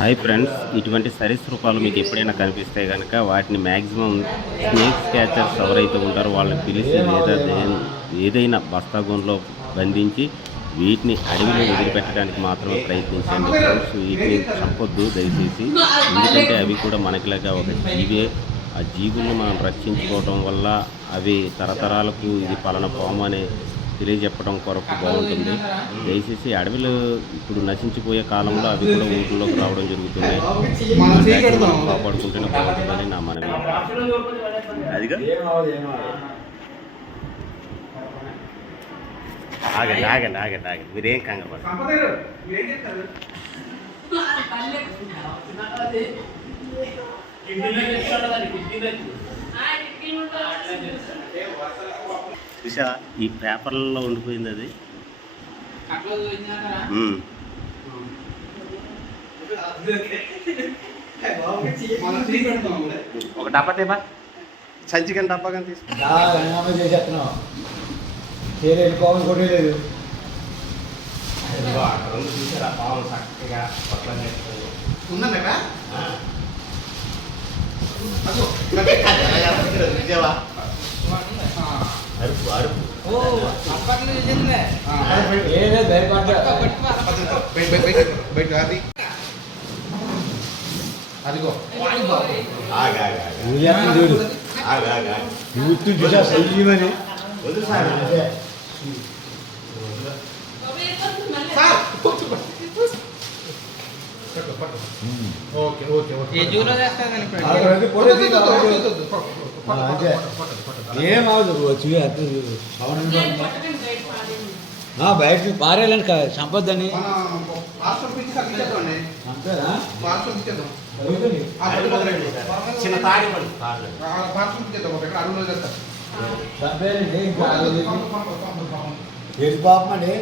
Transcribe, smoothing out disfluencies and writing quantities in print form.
Hi friends, ఇటువంటి సరీసృపాలు మీకు ఎప్పుడైనా కనిపిస్తే కనుక వాటిని మ్యాక్సిమం స్నేక్స్ క్యాచర్స్ ఎవరైతే ఉంటారో వాళ్ళని పిలిచి లేదా ఏదైనా బస్తాగోన్లో బంధించి వీటిని అడవిలో వదిలిపెట్టడానికి మాత్రమే ప్రయత్నించండి ఫ్రెండ్స్. వీటిని చంపొద్దు దయచేసి, ఎందుకంటే అవి కూడా మనకిలాగా ఒక జీవే. ఆ జీవులను మనం రక్షించుకోవడం వల్ల అవి తరతరాలకు ఇది పలానా పాము అనే తెలియజెప్పడం కొరకు బాగుంటుంది. దయచేసి అడవిలో ఇప్పుడు నశించిపోయే కాలంలో అవి కూడా ఊళ్ళలోకి రావడం జరుగుతున్నాయి. కాపాడుకుంటేనే బాగుంటుందని నా మనవి. అదిగా ఆగండి ఆగండి ఆగండి ఆగండి, మీరేం కంగారు పడతారు. చూసా, ఈ పేపర్లలో ఉండిపోయింది అది. ఒక డబ్బా తేపా, సంచి కానీ డబ్బా కానీ తీసుకున్నావు కొట్టలేదు. చూసారా పావులు చక్కగా ఉందా అరుపు అరుపు అదిగో చూడు సయ్యమని వద్దు సార్. ఓకే ఓకే ఓకే ఏం బయట పారేయాలని సంపద్దని చిన్న తాడి పాపం అండి